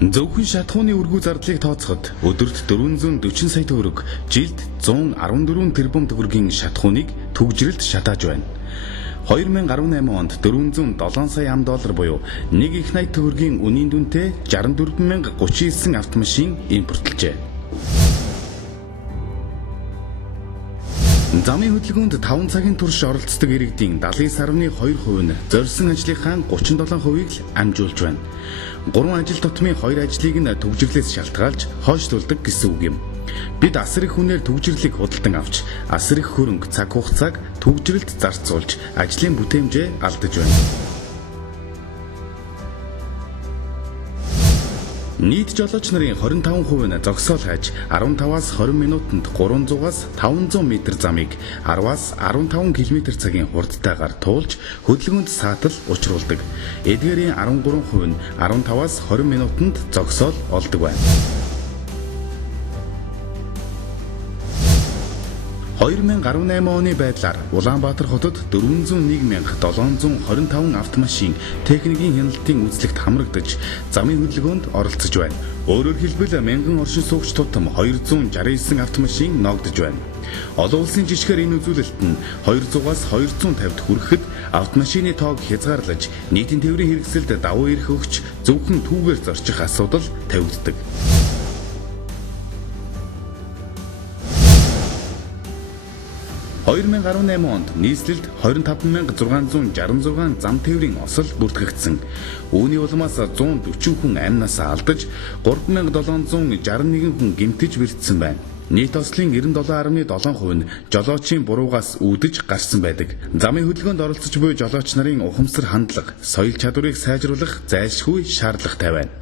Зөвхөн шатхууны өргүү зардлыг тооцоход өдөрт 440 сая төгрөг, жилд 114 тэрбум төгрөгийн шатхууныг түгжрэлд шатааж байна. 2018 онд 407 сая $, буюу 1 их 80 төгрөгийн үнийн дүнтэй 64,039 автомашин импортлжээ. Замын хөдөлгөөнд 5 цагийн турш оролцдог иргэдийн 79.2% нь зорьсон ажлынхаа 37%-ийг л амжуулж байна. 3 ажил тутмын 2 ажлыг нь түгжирлээс шалтгаалж хойшлуулдаг гэсэн үг юм. Бид асар их хүнээр түгжирлийг худалдан авч, асар их хөрөнгө, цаг хугацааг түгжирлд зарцуулж, ажлын бүтээмжээ алдаж байна. Нийт жолооч нарын 25% нь зогсоол хайж 15-аас 20 минутанд 300-аас 500 м замыг 10-аас 15 км/цагийн хурдтайгаар туулж хөдөлгөөнд саатал учруулдаг. Эдгээрийн 13% нь 15-аас 20 минутанд зогсоол олдог байна. 2018 оны байдлаар Улаанбаатар хотод 401,725 автомашин техникийн хяналтын үзлэгт хамрагдаж, замын хөдөлгөөнд оролцож байна. Өөрөөр хэлбэл 1000 оршин суугч тутам 269 автомашин ногдож байна. Олон улсын жишгээр энэ үзүүлэлт нь 200-аас 250-д хүрэхэд автомашины тоог хязгаарлаж, нийтийн тээврийн хэрэгсэлд давуу эрх өгч, зөвхөн түүгээр зорчих асуудал тавигддаг. 2018 онд нийслэлд 25,666 зам тээврийн осол бүртгэгдсэн. Үүний улмаас 140 хүн амнасаа алдаж, 3,761 хүн гэмтэж бэртсэн байна. Нийт ослын 97.7% нь жолоочийн буруугаас үүдэж гарсан байдаг. Замын хөдөлгөөнд оролцож буй жолооч нарын ухамсар хандлага, соёл чадварыг сайжруулах зайлшгүй шаардлагатай байна.